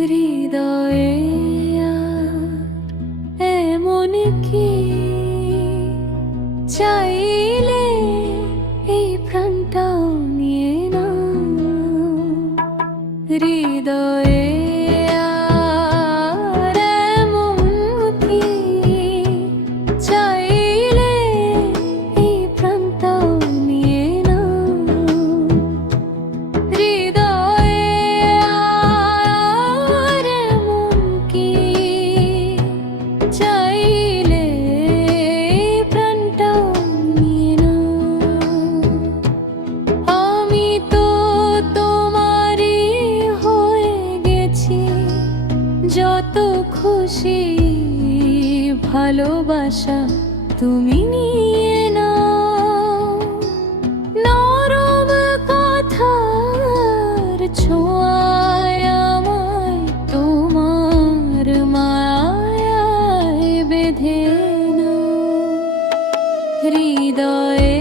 হৃদয়ে এমন কি চাইলে এই প্রাণটাও নিয়ে না হৃদয়ে যত খুশি ভালোবাসা তুমি নিয়ে নাও নরম কথার ছোঁয়ায় আমায় তোমার মায়ায় বেঁধে নাও হৃদয়ে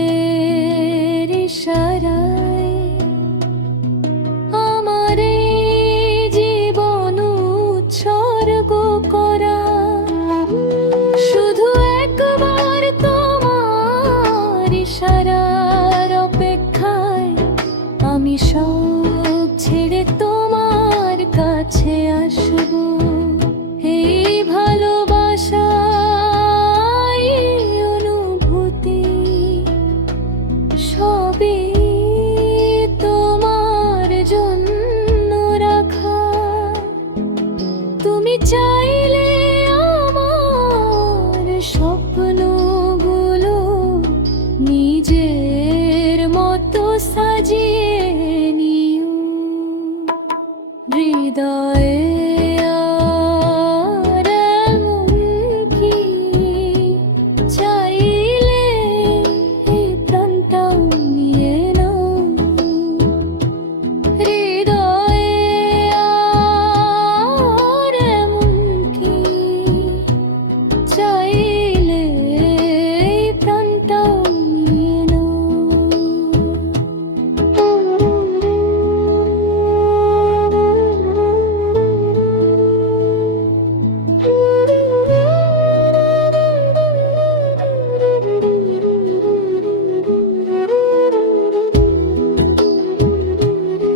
চোখের ইশারায় আমার জীবন উৎসর্গ করা শুধু একবার তোমার ইশারার অপেক্ষায় আমি সব ছেড়ে তোমার কাছে আসবো এই ভালোবাসা সবই তোমার জন্য রাখা তুমি চাইলে আমার স্বপ্নগুলো নিজের মতো সাজিয়ে নিও হৃদয়ে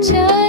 just